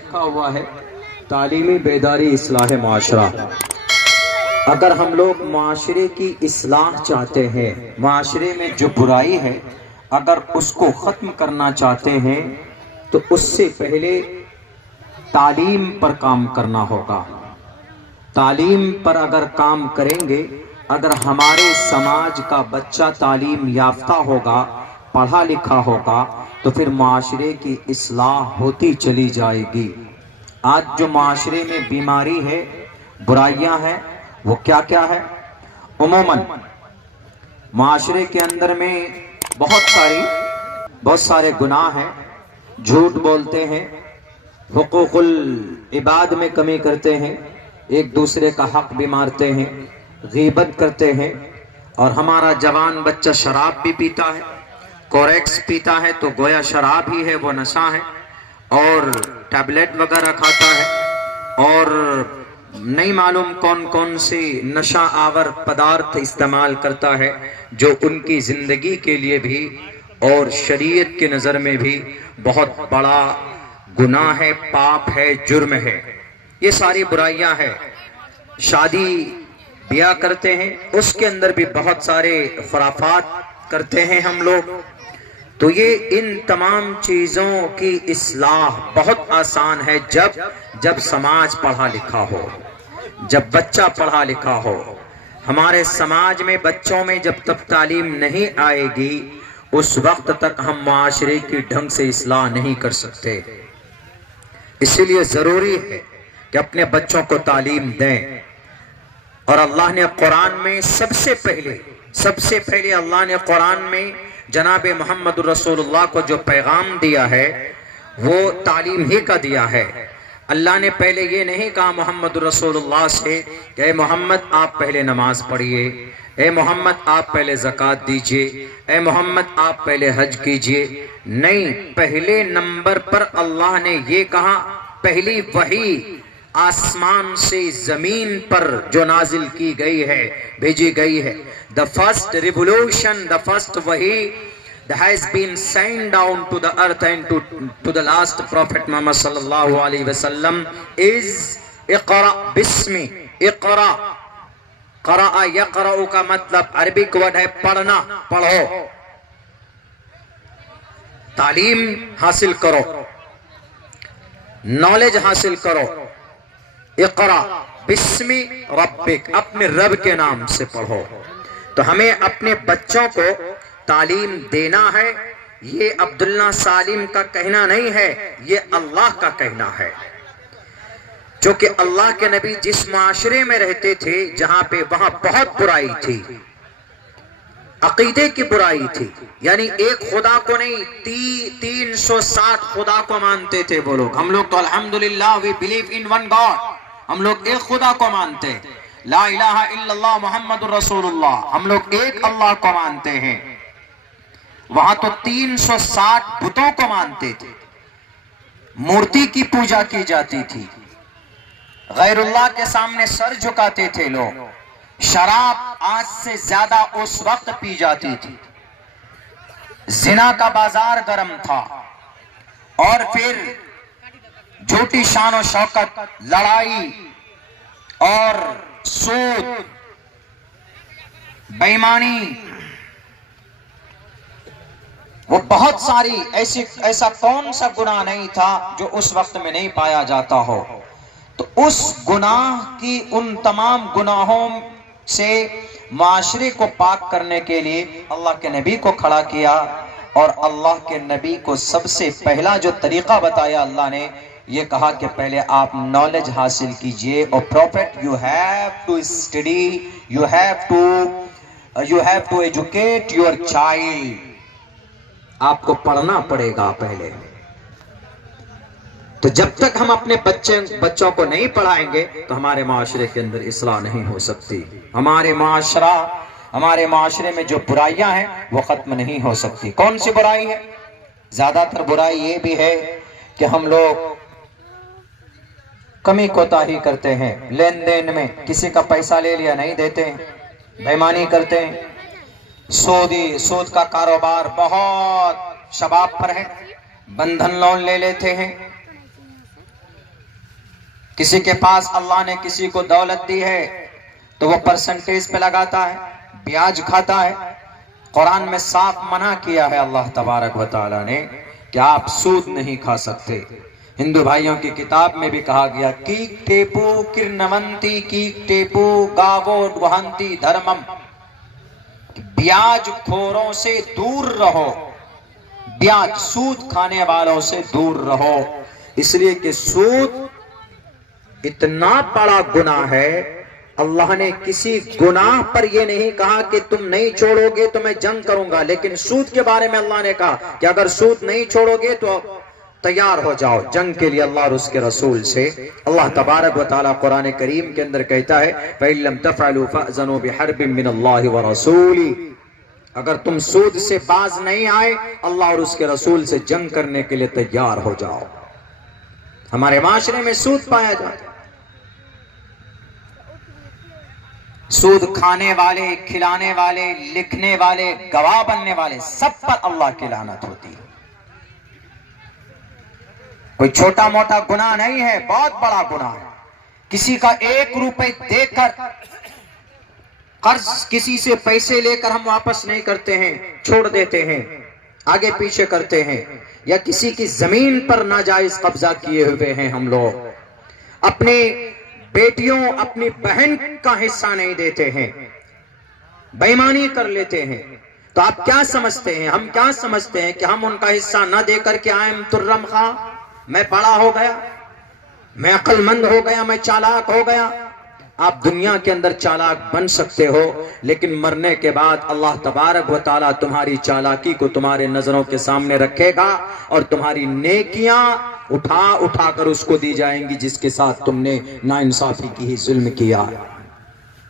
لکھا ہوا ہے تعلیمی بیداری اصلاح معاشرہ۔ اگر ہم لوگ معاشرے کی اصلاح چاہتے ہیں، معاشرے میں جو برائی ہے اگر اس کو ختم کرنا چاہتے ہیں تو اس سے پہلے تعلیم پر کام کرنا ہوگا۔ تعلیم پر اگر کام کریں گے، اگر ہمارے سماج کا بچہ تعلیم یافتہ ہوگا، پڑھا لکھا ہوگا، تو پھر معاشرے کی اصلاح ہوتی چلی جائے گی۔ آج جو معاشرے میں بیماری ہے، برائیاں ہیں، وہ کیا کیا ہے؟ عموماً معاشرے کے اندر میں بہت سارے گناہ ہیں، جھوٹ بولتے ہیں، حقوق العباد میں کمی کرتے ہیں، ایک دوسرے کا حق بھی مارتے ہیں، غیبت کرتے ہیں، اور ہمارا جوان بچہ شراب بھی پیتا ہے، کوریکس پیتا ہے تو گویا شراب ہی ہے، وہ نشہ ہے، اور ٹیبلٹ وغیرہ کھاتا ہے، اور نہیں معلوم کون کون سی نشہ آور پدارتھ استعمال کرتا ہے جو ان کی زندگی کے لیے بھی اور شریعت کے نظر میں بھی بہت بڑا گناہ ہے، پاپ ہے، جرم ہے۔ یہ ساری برائیاں ہیں۔ شادی بیاہ کرتے ہیں، اس کے اندر بھی بہت سارے خرافات کرتے ہیں ہم لوگ۔ تو یہ ان تمام چیزوں کی اصلاح بہت آسان ہے جب سماج پڑھا لکھا ہو، جب بچہ پڑھا لکھا ہو۔ ہمارے سماج میں بچوں میں جب تک تعلیم نہیں آئے گی، اس وقت تک ہم معاشرے کی ڈھنگ سے اصلاح نہیں کر سکتے۔ اسی لیے ضروری ہے کہ اپنے بچوں کو تعلیم دیں۔ اور اللہ نے قرآن میں سب سے پہلے اللہ نے قرآن میں جناب محمد رسول اللہ کو جو پیغام دیا ہے وہ تعلیم ہی کا دیا ہے۔ اللہ نے پہلے یہ نہیں کہا محمد رسول اللہ سے کہ اے محمد آپ پہلے نماز پڑھیے، اے محمد آپ پہلے زکوٰۃ دیجئے، اے محمد آپ پہلے حج کیجئے۔ نہیں، پہلے نمبر پر اللہ نے یہ کہا، پہلی وحی آسمان سے زمین پر جو نازل کی گئی ہے، بھیجی گئی ہے، the first revolution, the first wahi that has been sent down to the earth and to the last prophet Muhammad sallallahu alaihi wasallam is اقرأ بسمی۔ اقرأ، قرأ یقرأ کا مطلب عربک ورڈ ہے پڑھنا، پڑھو، تعلیم حاصل کرو، نالج حاصل کرو۔ اقرأ بسم ربک، اپنے رب کے نام سے پڑھو۔ تو ہمیں اپنے بچوں کو تعلیم دینا ہے۔ یہ عبداللہ سالم کا کہنا نہیں ہے، یہ اللہ کا کہنا ہے۔ چونکہ اللہ کے نبی جس معاشرے میں رہتے تھے جہاں پہ وہاں بہت برائی تھی، عقیدے کی برائی تھی، یعنی ایک خدا کو نہیں 360 خدا کو مانتے تھے وہ لوگ۔ ہم لوگ تو الحمدللہ we believe in one God، ہم لوگ ایک خدا کو مانتے، لا الہ الا اللہ محمد رسول اللہ، ہم لوگ ایک اللہ کو مانتے ہیں۔ وہاں تو 360 بتوں کو مانتے تھے، مورتی کی پوجا کی جاتی تھی، غیر اللہ کے سامنے سر جھکاتے تھے لوگ، شراب آج سے زیادہ اس وقت پی جاتی تھی، زنا کا بازار گرم تھا، اور پھر جھوٹی شان و شوکت، لڑائی اور سود، بےایمانی، وہ بہت ساری ایسا کون سا گناہ نہیں تھا جو اس وقت میں نہیں پایا جاتا ہو۔ تو اس گناہ کی، ان تمام گناہوں سے معاشرے کو پاک کرنے کے لیے اللہ کے نبی کو کھڑا کیا، اور اللہ کے نبی کو سب سے پہلا جو طریقہ بتایا اللہ نے، یہ کہا کہ پہلے آپ نالج حاصل کیجئے، اور prophet you have to study, you have to educate your child، آپ کو پڑھنا پڑے گا پہلے۔ تو جب تک ہم اپنے بچوں کو نہیں پڑھائیں گے تو ہمارے معاشرے کے اندر اصلاح نہیں ہو سکتی، ہمارے معاشرے میں جو برائیاں ہیں وہ ختم نہیں ہو سکتی۔ کون سی برائی ہے؟ زیادہ تر برائی یہ بھی ہے کہ ہم لوگ کمی کوتاہی کرتے ہیں، لین دین میں کسی کا پیسہ لے لیا نہیں دیتے ہیں، بے ایمانی کرتے ہیں، سود کا کاروبار بہت شباب پر ہے، بندھن لون لے لیتے ہیں، کسی کے پاس اللہ نے کسی کو دولت دی ہے تو وہ پرسنٹیج پہ لگاتا ہے، بیاج کھاتا ہے۔ قرآن میں صاف منع کیا ہے اللہ تبارک و تعالیٰ نے کہ آپ سود نہیں کھا سکتے۔ ہندو بھائیوں کی کتاب میں بھی کہا گیا کیک ٹیپو کرنونتی کیک ٹیپو گاوو وہنتی دھرمم، بیاج خوروں سے دور رہو، بیاج سود کھانے والوں سے دور رہو، اس لیے کہ سود اتنا بڑا گناہ ہے۔ اللہ نے کسی گناہ پر یہ نہیں کہا کہ تم نہیں چھوڑو گے تو میں جنگ کروں گا، لیکن سود کے بارے میں اللہ نے کہا کہ اگر سود نہیں چھوڑو گے تو تیار ہو جاؤ جنگ کے لیے اللہ اور اس کے رسول سے۔ اللہ تبارک و تعالیٰ قرآن کریم کے اندر کہتا ہے فَإِن لَمْ تَفْعَلُوا فَأْذَنُوا بِحَرْبٍ مِّنَ اللَّهِ وَرَسُولِهِ، اگر تم سود سے باز نہیں آئے اللہ اور اس کے رسول سے جنگ کرنے کے لیے تیار ہو جاؤ۔ ہمارے معاشرے میں سود پایا جاتا ہے، سود کھانے والے، کھلانے والے، لکھنے والے، گواہ بننے والے، سب پر اللہ کی لعنت ہوتی ہے۔ کوئی چھوٹا موٹا گناہ نہیں ہے، بہت بڑا گناہ ہے۔ کسی کا 1 روپے دے کر، قرض کسی سے پیسے لے کر ہم واپس نہیں کرتے ہیں، چھوڑ دیتے ہیں، آگے پیچھے کرتے ہیں، یا کسی کی زمین پر ناجائز قبضہ کیے ہوئے ہیں ہم لوگ، اپنی بیٹیوں اپنی بہن کا حصہ نہیں دیتے ہیں، بے ایمانی کر لیتے ہیں۔ تو آپ کیا سمجھتے ہیں، ہم کیا سمجھتے ہیں کہ ہم ان کا حصہ نہ دے کر کے آئیں ترم خواہ، میں بڑا ہو گیا، میں عقل مند ہو گیا، میں چالاک ہو گیا؟ آپ دنیا کے اندر چالاک بن سکتے ہو، لیکن مرنے کے بعد اللہ تبارک و تعالیٰ تمہاری چالاکی کو تمہارے نظروں کے سامنے رکھے گا اور تمہاری نیکیاں اٹھا اٹھا کر اس کو دی جائیں گی جس کے ساتھ تم نے ناانصافی کی، ظلم کیا۔